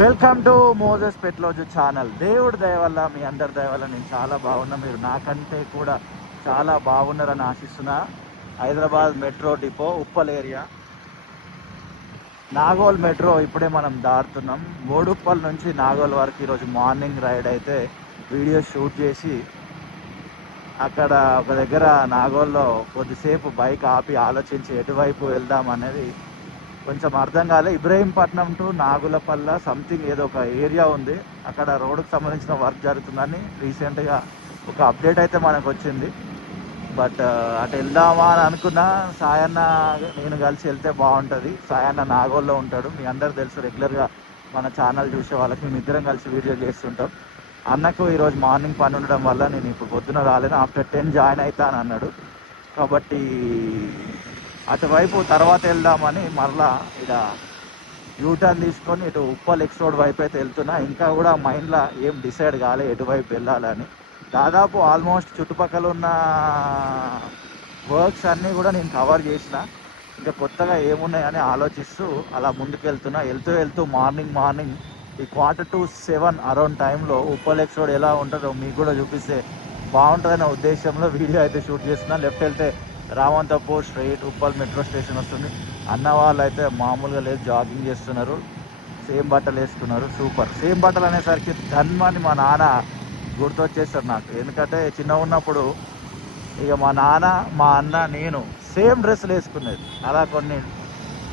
Welcome to Moses పెట్లోజు channel. దేవుడి దయ వల్ల, మీ అందరి దయ వల్ల నేను చాలా బాగున్నా. మీరు నాకంటే కూడా చాలా బాగున్నారని ఆశిస్తున్నా. Hyderabad metro depot Uppal area, Nagole metro ఇప్పుడే మనం దాటుతున్నాం. బోడుప్పల్ నుంచి నాగోల్ వరకు ఈరోజు మార్నింగ్ రైడ్ అయితే వీడియో షూట్ చేసి అక్కడ ఒక దగ్గర నాగోల్లో కొద్దిసేపు బైక్ ఆపి ఆలోచించి ఎటువైపు వెళ్దాం అనేది కొంచెం అర్థం కాలే. ఇబ్రహీంపట్నం టు నాగులపల్ల సంథింగ్ ఏదో ఒక ఏరియా ఉంది, అక్కడ రోడ్డుకు సంబంధించిన వర్క్ జరుగుతుందని రీసెంట్గా ఒక అప్డేట్ అయితే మనకు వచ్చింది. బట్ అటు వెళ్దామా అని అనుకున్నా. సాయన్న నేను కలిసి వెళ్తే బాగుంటుంది. సాయన్న నాగోల్లో ఉంటాడు, మీ అందరు తెలుసు, రెగ్యులర్గా మన ఛానల్ చూసే వాళ్ళకి మేము ఇద్దరం కలిసి వీడియో చేస్తుంటాం. అన్నకు ఈరోజు మార్నింగ్ పని ఉండడం వల్ల నేను ఇప్పుడు పొద్దున రాలేను, ఆఫ్టర్ 10 జాయిన్ అవుతా అని అన్నాడు. కాబట్టి అటువైపు తర్వాత వెళ్దామని మరలా ఇక్కడ యూటర్న్ తీసుకొని ఇటు ఉప్పల్ ఎక్స్ రోడ్ వైపు అయితే వెళ్తున్నా. ఇంకా కూడా మైండ్లో ఏం డిసైడ్ కాలే ఎటువైపు వెళ్ళాలని. దాదాపు ఆల్మోస్ట్ చుట్టుపక్కల ఉన్న వర్క్స్ అన్నీ కూడా నేను కవర్ చేసిన. ఇంకా కొత్తగా ఏమున్నాయని ఆలోచిస్తూ అలా ముందుకు వెళ్తున్నా. వెళ్తూ మార్నింగ్ ఈ 6:45 అరౌండ్ టైంలో ఉప్పల్ ఎక్స్ రోడ్ ఎలా ఉంటుందో మీకు కూడా చూపిస్తే బాగుంటుందనే ఉద్దేశంలో వీడియో అయితే షూట్ చేస్తున్నా. లెఫ్ట్ వెళ్తే Ramanthapur straight Uppal metro station వస్తుంది. అన్న వాళ్ళు అయితే మామూలుగా లేదు, జాగింగ్ చేస్తున్నారు, సేమ్ బట్టలు వేసుకున్నారు. సూపర్. సేమ్ బట్టలు అనేసరికి ధన్మని మా నాన్న గుర్తొచ్చేస్తారు నాకు. ఎందుకంటే చిన్న ఉన్నప్పుడు ఇక మా నాన్న, మా అన్న, నేను సేమ్ డ్రెస్సులు వేసుకునేది. అలా కొన్ని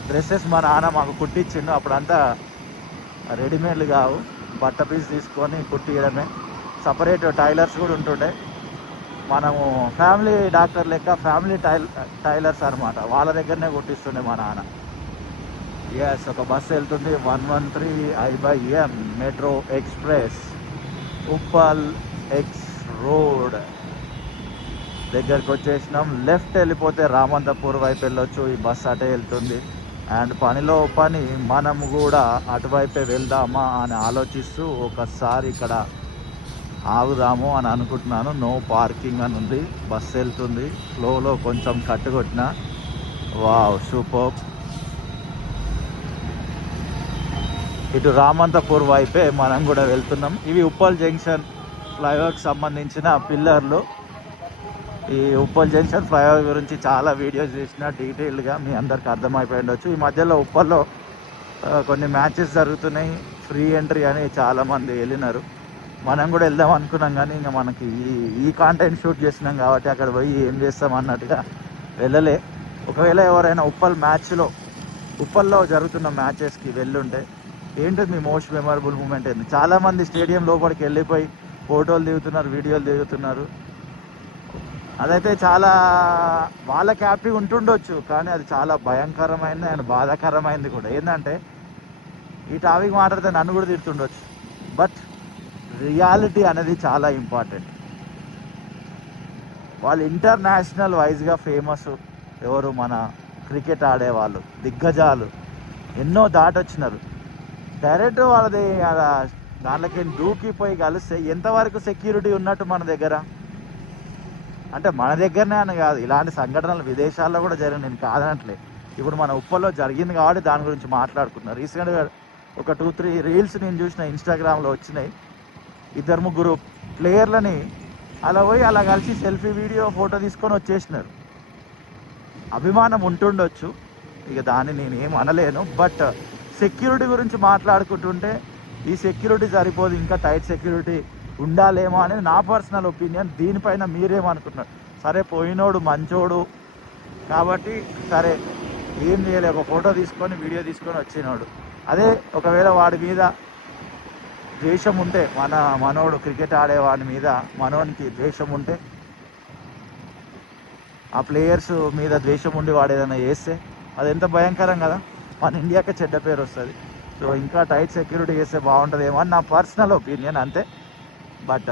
డ్రెస్సెస్ మా నాన్న మాకు కుట్టించిండు. అప్పుడంతా రెడీమేడ్లు కావు, బట్ట పీస్ తీసుకొని కుట్టియడమే. సపరేట్ టైలర్స్ కూడా ఉంటుండే. మనము ఫ్యామిలీ డాక్టర్ లెక్క ఫ్యామిలీ టైలర్స్ అనమాట, వాళ్ళ దగ్గరనే కుట్టిస్తుండే మా నాన్న. ఎస్, ఒక బస్సు వెళ్తుంది 113 metro express Uppal X road దగ్గరికి వచ్చేసినాం. లెఫ్ట్ వెళ్ళిపోతే రామంతపూర్ వైపు వెళ్ళొచ్చు. ఈ బస్సు అటే వెళ్తుంది. అండ్ పనిలో పని మనము కూడా అటువైపే వెళ్దామా అని ఆలోచిస్తూ ఒకసారి ఇక్కడ ఆగుదాము అని అనుకుంటున్నాను. నో పార్కింగ్ అని ఉంది, బస్సు వెళ్తుంది. ఫ్లోలో కొంచెం కట్టుకొట్టిన. Wow, super. ఇటు రామంతపూర్ వైపే మనం కూడా వెళ్తున్నాం. ఇవి ఉప్పల్ జంక్షన్ ఫ్లైఓవర్కి సంబంధించిన పిల్లర్లు. ఈ ఉప్పల్ జంక్షన్ ఫ్లైఓవర్ గురించి చాలా వీడియోస్ చేసిన డీటెయిల్గా, మీ అందరికి అర్థమైపోయి ఉండొచ్చు. ఈ మధ్యలో ఉప్పల్లో కొన్ని మ్యాచెస్ జరుగుతున్నాయి, ఫ్రీ ఎంట్రీ అని చాలామంది వెళ్ళినారు. మనం కూడా వెళ్దాం అనుకున్నాం, కానీ ఇంకా మనకి ఈ కాంటెంట్ షూట్ చేసినాం కాబట్టి అక్కడ పోయి ఏం చేస్తాం అన్నట్టుగా వెళ్ళలే. ఒకవేళ ఎవరైనా ఉప్పల్లో జరుగుతున్న మ్యాచెస్కి వెళ్ళుంటే ఏంటి మీ మోస్ట్ మెమరబుల్ మూమెంట్ ఏంటి? చాలామంది స్టేడియం లోపలికి వెళ్ళిపోయి ఫోటోలు దిగుతున్నారు, వీడియోలు దిగుతున్నారు. అదైతే చాలా వాళ్ళకి హ్యాపీ ఉంటుండొచ్చు, కానీ అది చాలా భయంకరమైనది అండ్ బాధాకరమైనది కూడా. ఏంటంటే ఈ టాపిక్ మాట్లాడితే నన్ను కూడా తిడుతుండొచ్చు, బట్ రియాలిటీ అనేది చాలా ఇంపార్టెంట్. వాళ్ళు ఇంటర్నేషనల్ వైజ్గా ఫేమస్. ఎవరు? మన క్రికెట్ ఆడేవాళ్ళు, దిగ్గజాలు ఎన్నో దాటొచ్చినారు. డైరెక్ట్ వాళ్ళది దాంట్లోకి దూకిపోయి కలిస్తే ఎంతవరకు సెక్యూరిటీ ఉన్నట్టు మన దగ్గర? అంటే మన దగ్గరనే అని కాదు, ఇలాంటి సంఘటనలు విదేశాల్లో కూడా జరిగింది, నేను కాదనట్లే. ఇప్పుడు మన ఉప్పల్లో జరిగింది కాబట్టి దాని గురించి మాట్లాడుకుంటున్నారు. రీసెంట్గా ఒక 2-3 రీల్స్ నేను చూసిన, ఇన్స్టాగ్రామ్లో వచ్చినాయి. 2-3 ప్లేయర్లని అలా పోయి అలా కలిసి సెల్ఫీ వీడియో ఫోటో తీసుకొని వచ్చేసినారు. అభిమానం ఉంటుండొచ్చు, ఇక దాన్ని నేను ఏం అనలేను. బట్ సెక్యూరిటీ గురించి మాట్లాడుకుంటుంటే ఈ సెక్యూరిటీ సరిపోదు, ఇంకా టైట్ సెక్యూరిటీ ఉండాలేమో అనేది నా పర్సనల్ ఒపీనియన్. దీనిపైన మీరేమనుకుంటున్నారు? సరే, పోయినోడు మంచోడు కాబట్టి సరే ఏం చేయలే, ఒక ఫోటో తీసుకొని వీడియో తీసుకొని వచ్చినోడు. అదే ఒకవేళ వాడి మీద ద్వేషం ఉంటే, మనోడు క్రికెట్ ఆడేవాడి మీద మనోనికి ద్వేషం ఉంటే, ఆ ప్లేయర్స్ మీద ద్వేషం ఉండి వాడు ఏదైనా చేస్తే అది ఎంత భయంకరం కదా. మన ఇండియాకే చెడ్డ పేరు వస్తుంది. సో ఇంకా టైట్ సెక్యూరిటీ చేస్తే బాగుంటుందేమో అని నా పర్సనల్ ఒపీనియన్, అంతే. బట్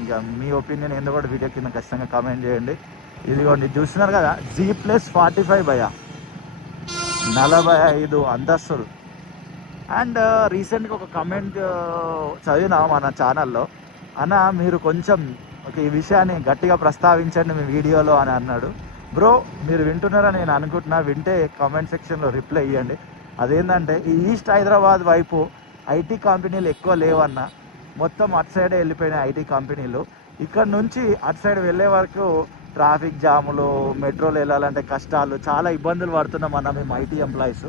ఇంకా మీ ఒపీనియన్ ఏందో కూడా వీడియో కింద ఖచ్చితంగా కామెంట్ చేయండి. ఇదిగోండి, చూస్తున్నారు కదా, G+45 45 అంతస్తులు. అండ్ రీసెంట్గా ఒక కమెంట్ చదివినా మన ఛానల్లో, అన్న మీరు కొంచెం ఈ విషయాన్ని గట్టిగా ప్రస్తావించండి మీ వీడియోలో అని అన్నాడు. బ్రో, మీరు వింటున్నారని నేను అనుకుంటున్నా. వింటే కామెంట్ సెక్షన్లో రిప్లై ఇవ్వండి. అదేంటంటే ఈ ఈస్ట్ హైదరాబాద్ వైపు ఐటీ కంపెనీలు ఎక్కువ లేవన్నా, మొత్తం అటు సైడే వెళ్ళిపోయినాయి ఐటీ కంపెనీలు. ఇక్కడ నుంచి అటు సైడ్ వెళ్ళే వరకు ట్రాఫిక్ జాములు, మెట్రోలు వెళ్ళాలంటే కష్టాలు, చాలా ఇబ్బందులు పడుతున్నాం అన్న మేము ఐటీ ఎంప్లాయీస్.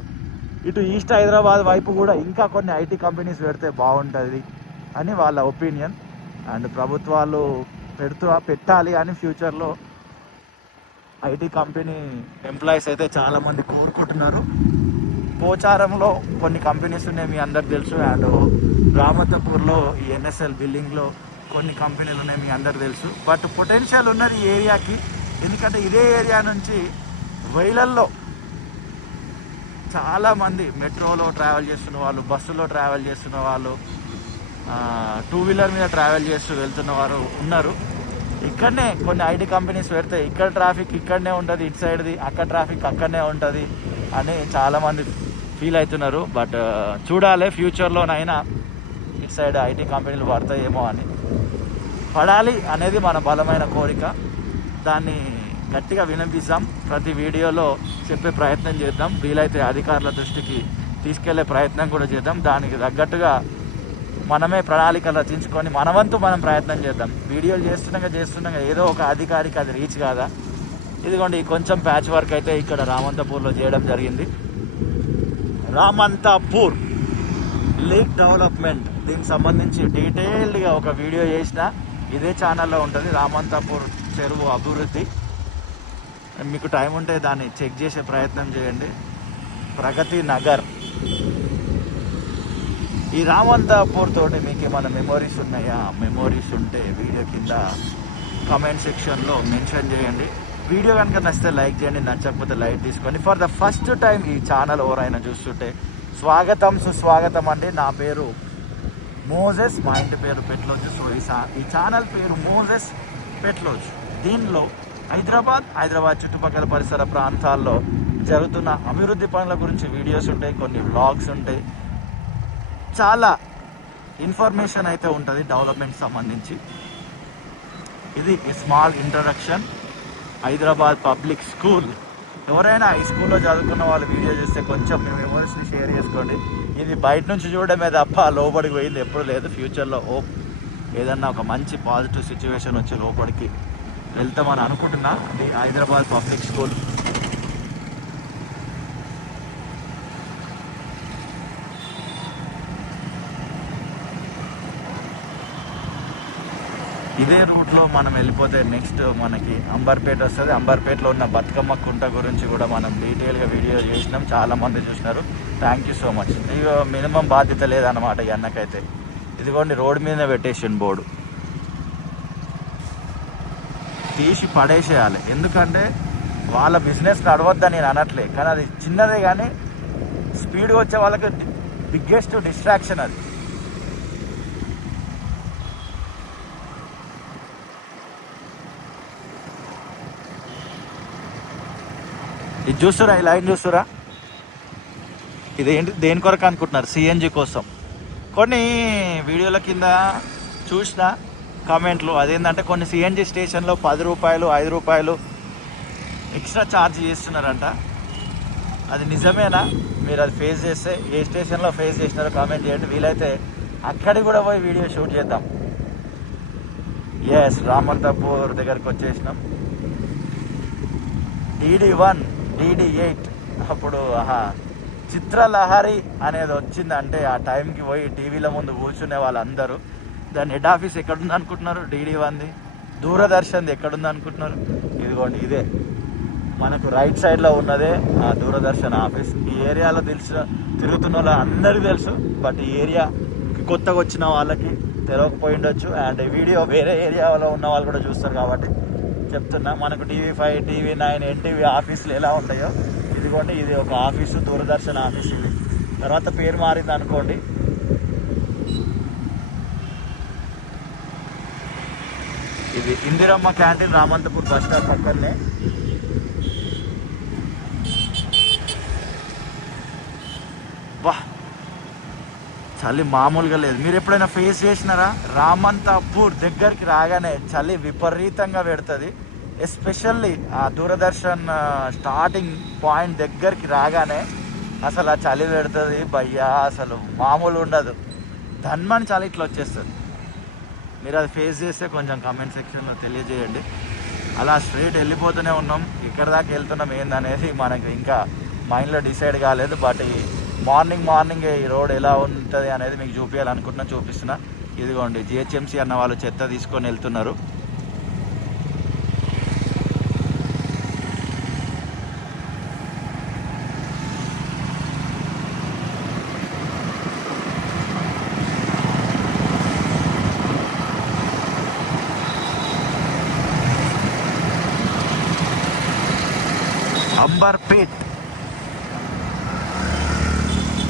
ఇటు ఈస్ట్ హైదరాబాద్ వైపు కూడా ఇంకా కొన్ని ఐటీ కంపెనీస్ పెడితే బాగుంటుంది అని వాళ్ళ ఒపీనియన్. అండ్ ప్రభుత్వాలు పెట్టాలి అని ఫ్యూచర్లో ఐటీ కంపెనీ ఎంప్లాయీస్ అయితే చాలామంది కోరుకుంటున్నారు. పోచారంలో కొన్ని కంపెనీస్ ఉన్నాయి, మీ అందరికి తెలుసు. అండ్ రామతపూర్లో ఈ ఎన్ఎస్ఎల్ బిల్డింగ్లో కొన్ని కంపెనీలు ఉన్నాయి, మీ అందరికి తెలుసు. బట్ పొటెన్షియల్ ఉన్నది ఈ ఏరియాకి, ఎందుకంటే ఇదే ఏరియా నుంచి వేలల్లో చాలామంది మెట్రోలో ట్రావెల్ చేస్తున్న వాళ్ళు, బస్సులో ట్రావెల్ చేస్తున్న వాళ్ళు, 2 వీలర్ మీద ట్రావెల్ చేస్తూ వెళ్తున్న వారు ఉన్నారు. ఇక్కడనే కొన్ని ఐటీ కంపెనీస్ పెడితే ఇక్కడ ట్రాఫిక్ ఇక్కడనే ఉంటుంది, ఇటు సైడ్ది అక్కడ ట్రాఫిక్ అక్కడనే ఉంటుంది అని చాలామంది ఫీల్ అవుతున్నారు. బట్ చూడాలి ఫ్యూచర్లోనైనా ఇటు సైడ్ ఐటీ కంపెనీలు పడతాయేమో అని. పడాలి అనేది మన బలమైన కోరిక. దాన్ని గట్టిగా వినిపిస్తాం, ప్రతి వీడియోలో చెప్పే ప్రయత్నం చేద్దాం, వీలైతే అధికారుల దృష్టికి తీసుకెళ్లే ప్రయత్నం కూడా చేద్దాం. దానికి తగ్గట్టుగా మనమే ప్రణాళికలు రచించుకొని మనవంతు మనం ప్రయత్నం చేద్దాం. వీడియోలు చేస్తున్నాగా ఏదో ఒక అధికారికి అది రీచ్ కాదా. ఇదిగోండి కొంచెం ప్యాచ్ వర్క్ అయితే ఇక్కడ రామంతపూర్లో చేయడం జరిగింది. రామంతపూర్ లేక్ డెవలప్మెంట్, దీనికి సంబంధించి డీటెయిల్డ్గా ఒక వీడియో చేసిన ఇదే ఛానల్లో ఉంటుంది. రామంతపూర్ చెరువు అభివృద్ధి, మీకు టైం ఉంటే దాన్ని చెక్ చేసే ప్రయత్నం చేయండి. ప్రగతి నగర్. ఈ రామంతపూర్ తోటి మీకు ఏమైనా మెమోరీస్ ఉన్నాయా? మెమోరీస్ ఉంటే వీడియో కింద కామెంట్ సెక్షన్లో మెన్షన్ చేయండి. వీడియో కనుక నచ్చితే లైక్ చేయండి, నచ్చకపోతే లైక్ తీసుకోండి. ఫర్ ద ఫస్ట్ టైం ఈ ఛానల్ ఎవరైనా చూస్తుంటే స్వాగతం, సుస్వాగతం అండి. నా పేరు మోజెస్, మా ఇంటి పేరు పెట్లోజ్. సో ఈ ఛానల్ పేరు మోజెస్ పెట్లోజ్. దీనిలో హైదరాబాద్ చుట్టుపక్కల పరిసర ప్రాంతాల్లో జరుగుతున్న అభివృద్ధి పనుల గురించి వీడియోస్ ఉంటాయి, కొన్ని వ్లాగ్స్ ఉంటాయి, చాలా ఇన్ఫర్మేషన్ అయితే ఉంటుంది డెవలప్మెంట్ సంబంధించి. ఇది small introduction. Hyderabad public school. ఎవరైనా ఈ స్కూల్లో చదువుకున్న వాళ్ళు వీడియో చూస్తే కొంచెం మీ మెమోరీస్ని షేర్ చేసుకోండి. ఇది బయట నుంచి చూడడమే తప్ప లోపలికి పోయింది ఎప్పుడు లేదు. ఫ్యూచర్లో హోప్ ఏదన్నా ఒక మంచి పాజిటివ్ సిచ్యువేషన్ వచ్చి లోపలికి వెళ్తామని అనుకుంటున్నా. ఇది హైదరాబాద్ పబ్లిక్ స్కూల్. ఇదే రూట్లో మనం వెళ్ళిపోతే నెక్స్ట్ మనకి అంబర్పేట వస్తుంది. అంబర్పేటలో ఉన్న బతుకమ్మ కుంట గురించి కూడా మనం డీటెయిల్గా వీడియో చేసినాం, చాలామంది చూసినారు. Thank you so much. ఇక మినిమం బాధ్యత లేదన్నమాట ఈ అన్నకైతే. ఇదిగోండి రోడ్డు మీద పెట్టేసిన బోర్డు తీసి పడేసేయాలి, ఎందుకంటే వాళ్ళ బిజినెస్ నడవద్దని నేను అనట్లే, కానీ అది చిన్నదే కానీ స్పీడ్గా వచ్చే వాళ్ళకి బిగ్గెస్ట్ డిస్ట్రాక్షన్ అది. ఇది చూస్తురా, ఈ లైన్ చూస్తురా, ఇదేంటి దేని కొరకు అనుకుంటున్నారు? సిఎన్జి కోసం. కొన్ని వీడియోల కింద చూసిన కామెంట్లు అదేంటంటే కొన్ని సిఎన్జి స్టేషన్లో 10 రూపాయలు 5 రూపాయలు ఎక్స్ట్రా ఛార్జ్ చేస్తున్నారంట. అది నిజమేనా? మీరు అది ఫేస్ చేస్తే ఏ స్టేషన్లో ఫేస్ చేసినారో కామెంట్ చేయండి. వీలైతే అక్కడికి కూడా పోయి వీడియో షూట్ చేద్దాం. ఎస్, రామంతపూర్ దగ్గరికి వచ్చేసినాం. DD1 DD8 అప్పుడు చిత్రలహరి అనేది వచ్చిందంటే ఆ టైంకి పోయి టీవీల ముందు కూర్చునే వాళ్ళందరూ. దాని హెడ్ ఆఫీస్ ఎక్కడుంది అనుకుంటున్నారు? DD1ది. దూరదర్శన్ది ఎక్కడుంది అనుకుంటున్నారు? ఇదిగోండి, ఇదే మనకు రైట్ సైడ్లో ఉన్నదే ఆ దూరదర్శన్ ఆఫీస్. ఈ ఏరియాలో తిరుగుతున్న వాళ్ళు అందరికీ తెలుసు, బట్ ఈ ఏరియాకి కొత్తగా వచ్చిన వాళ్ళకి తెలియకపోయి ఉండొచ్చు. అండ్ ఈ వీడియో వేరే ఏరియాలో ఉన్న వాళ్ళు కూడా చూస్తారు కాబట్టి చెప్తున్నా. మనకు TV5 TV9 NTV ఆఫీసులు ఎలా ఉంటాయో ఇదిగోండి, ఇది ఒక ఆఫీసు, దూరదర్శన్ ఆఫీస్. ఇది తర్వాత పేరు మారింది అనుకోండి. ఇది Indiramma canteen, Ramanthapur bus stand పక్కనే. వా, చలి మామూలుగా లేదు. మీరు ఎప్పుడైనా ఫేస్ చేసినారా? రామంతపూర్ దగ్గరికి రాగానే చలి విపరీతంగా పెడుతుంది. ఎస్పెషల్లీ ఆ దూరదర్శన్ స్టార్టింగ్ పాయింట్ దగ్గరికి రాగానే అసలు ఆ చలి పెడుతుంది భయ్యా, అసలు మామూలు ఉండదు. ధన్మని చాలా ఇట్లా వచ్చేస్తుంది. మీరు అది ఫేస్ చేస్తే కొంచెం కామెంట్ సెక్షన్లో తెలియజేయండి. అలా స్ట్రైట్ వెళ్ళిపోతూనే ఉన్నాం. ఇక్కడ దాకా వెళ్తున్నాం ఏందనేది మనకు ఇంకా మైండ్లో డిసైడ్ కాలేదు. బట్ ఈ మార్నింగ్ ఈ రోడ్ ఎలా ఉంటుంది అనేది మీకు చూపించాలనుకుంటున్నా, చూపిస్తున్నా. ఇదిగోండి జిహెచ్ఎంసీ అన్న వాళ్ళు చెత్త తీసుకొని వెళ్తున్నారు. అంబర్పేట్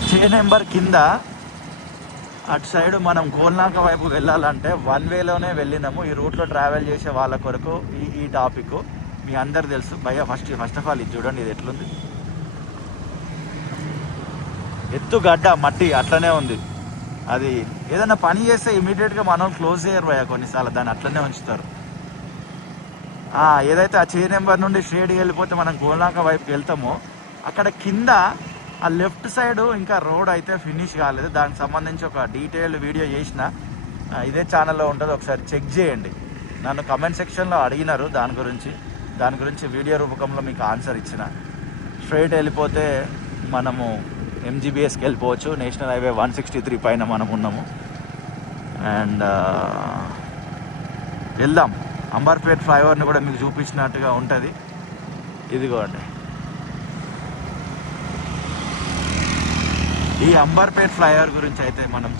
చే నెంబర్ కింద అటు సైడ్ మనం గోల్నాక వైపు వెళ్ళాలంటే వన్ వేలోనే వెళ్ళినాము. ఈ రూట్లో ట్రావెల్ చేసే వాళ్ళ కొరకు ఈ టాపిక్ మీ అందరు తెలుసు భయ్య. ఫస్ట్ ఆఫ్ ఆల్ ఇది చూడండి, ఇది ఎట్లుంది. ఎత్తు గడ్డ మట్టి అట్లనే ఉంది. అది ఏదైనా పని చేస్తే ఇమీడియట్గా మనం క్లోజ్ చేయరు భయ్య, కొన్నిసార్లు దాన్ని అట్లనే ఉంచుతారు. ఏదైతే ఆ చే నెంబర్ నుండి స్ట్రేట్గా వెళ్ళిపోతే మనం గోల్నాక వైపుకి వెళ్తామో అక్కడ కింద ఆ లెఫ్ట్ సైడ్ ఇంకా రోడ్ అయితే ఫినిష్ కాలేదు. దానికి సంబంధించి ఒక డీటెయిల్డ్ వీడియో చేసిన, ఇదే ఛానల్లో ఉంటుంది, ఒకసారి చెక్ చేయండి. నన్ను కమెంట్ సెక్షన్లో అడిగినారు దాని గురించి వీడియో రూపకంలో మీకు ఆన్సర్ ఇచ్చిన. స్ట్రైట్ వెళ్ళిపోతే మనము ఎంజీబీఎస్కి వెళ్ళిపోవచ్చు. నేషనల్ హైవే 163 పైన మనం ఉన్నాము. అండ్ వెళ్దాం. అంబర్పేట్ ఫ్లైఓవర్ని కూడా మీకు చూపించినట్టుగా ఉంటుంది. ఇదిగోండి, ఈ అంబర్పేట్ ఫ్లైఓవర్ గురించి అయితే మనం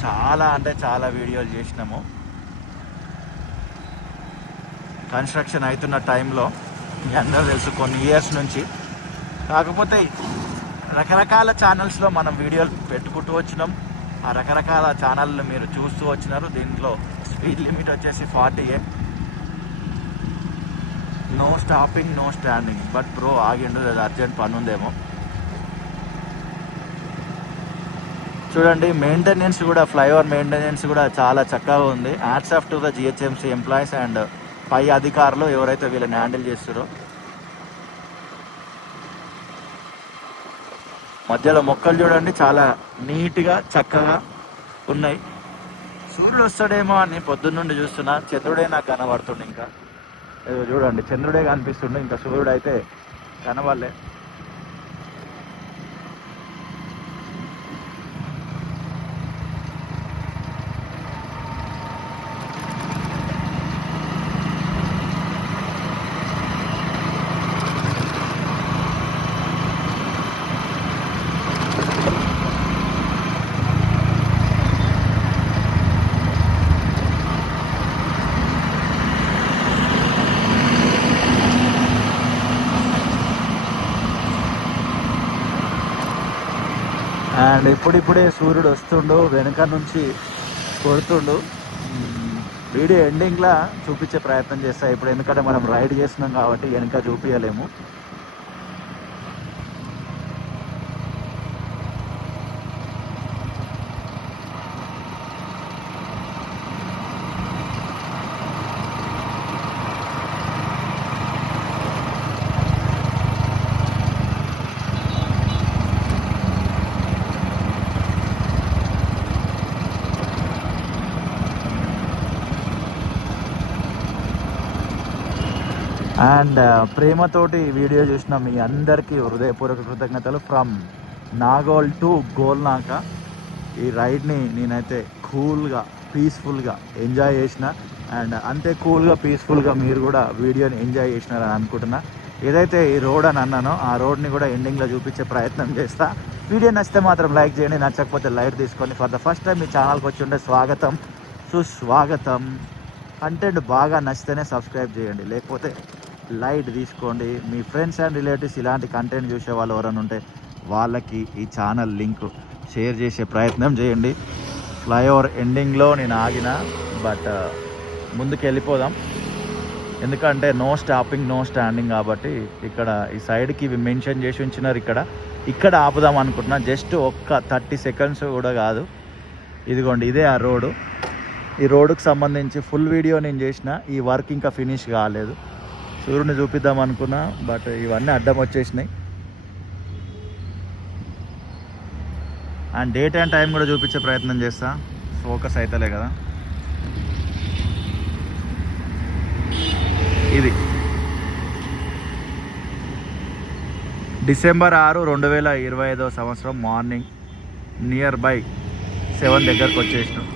చాలా వీడియోలు చేసినాము. కన్స్ట్రక్షన్ అవుతున్న టైంలో మీ అందరూ తెలుసు, కొన్ని ఇయర్స్ నుంచి. కాకపోతే రకరకాల ఛానల్స్లో మనం వీడియోలు పెట్టుకుంటూ వచ్చినాం. ఆ రకరకాల ఛానళ్ళు మీరు చూస్తూ వచ్చినారు. దీంట్లో స్పీడ్ లిమిట్ వచ్చేసి 40. No stopping, no standing. But bro ఆగిండు, అది అర్జెంట్ పని ఉందేమో. చూడండి, మెయింటెనెన్స్ కూడా, ఫ్లైఓవర్ మెయింటెనెన్స్ కూడా చాలా చక్కగా ఉంది. Hats off to the GHMC employees and పై అధికారులు ఎవరైతే వీళ్ళని హ్యాండిల్ చేస్తారో. మధ్యలో మొక్కలు చూడండి చాలా నీట్గా చక్కగా ఉన్నాయి. సూర్యుడు వస్తాడేమో అని పొద్దున్నుండి చూస్తున్నా, చంద్రుడే నాకు కనబడుతుండే. ఇంకా చూడండి, చంద్రుడే కనిపిస్తుండే, ఇంకా సూర్యుడు అయితే కనబడలే. అండ్ ఇప్పుడిప్పుడే సూర్యుడు వస్తుండు, వెనక నుంచి కొడుతుండు. వీడియో ఎండింగ్లా చూపించే ప్రయత్నం చేస్తా ఇప్పుడు, ఎందుకంటే మనం రైడ్ చేస్తున్నాం కాబట్టి వెనక చూపించలేము. అండ్ ప్రేమతోటి వీడియో చూసిన మీ అందరికీ హృదయపూర్వక కృతజ్ఞతలు. ఫ్రమ్ నాగోల్ టు గోల్నాక ఈ రైడ్ని నేనైతే కూల్గా పీస్ఫుల్గా ఎంజాయ్ చేసిన. అండ్ అంతే కూల్గా పీస్ఫుల్గా మీరు కూడా వీడియోని ఎంజాయ్ చేసినారని అనుకుంటున్నా. ఏదైతే ఈ రోడ్ అని అన్నానో ఆ రోడ్ని కూడా ఎండింగ్లో చూపించే ప్రయత్నం చేస్తా. వీడియో నచ్చితే మాత్రం లైక్ చేయండి, నచ్చకపోతే లైట్ తీసుకొని. ఫర్ ద ఫస్ట్ టైం మీ ఛానల్కి వచ్చి ఉండే స్వాగతం, సుస్వాగతం. కంటెంట్ బాగా నచ్చితేనే సబ్స్క్రైబ్ చేయండి, లేకపోతే లైట్ తీసుకోండి. మీ ఫ్రెండ్స్ అండ్ రిలేటివ్స్ ఇలాంటి కంటెంట్ చూసే వాళ్ళు ఎవరైనా ఉంటే వాళ్ళకి ఈ ఛానల్ లింక్ షేర్ చేసే ప్రయత్నం చేయండి. ఫ్లైఓవర్ ఎండింగ్లో నేను ఆగిన, బట్ ముందుకు వెళ్ళిపోదాం. ఎందుకంటే నో స్టాపింగ్, నో స్టాండింగ్ కాబట్టి ఇక్కడ ఈ సైడ్కి ఇవి మెన్షన్ చేసి ఉంచినారు. ఇక్కడ ఆపుదాం అనుకుంటున్నా. జస్ట్ ఒక్క 30 సెకండ్స్ కూడా కాదు. ఇదిగోండి, ఇదే ఆ రోడ్డు. ఈ రోడ్డుకు సంబంధించి ఫుల్ వీడియో నేను చేసిన. ఈ వర్క్ ఇంకా ఫినిష్ కాలేదు. సూర్యుని చూపిద్దాం అనుకున్నా, బట్ ఇవన్నీ అడ్డం వచ్చేసినాయి. అండ్ డేట్ అండ్ టైం కూడా చూపించే ప్రయత్నం చేస్తా, ఫోకస్ అవుతలే కదా. ఇది డిసెంబర్ 6, 2025 సంవత్సరం మార్నింగ్ నియర్ బై 7 దగ్గరకు వచ్చేసినాం.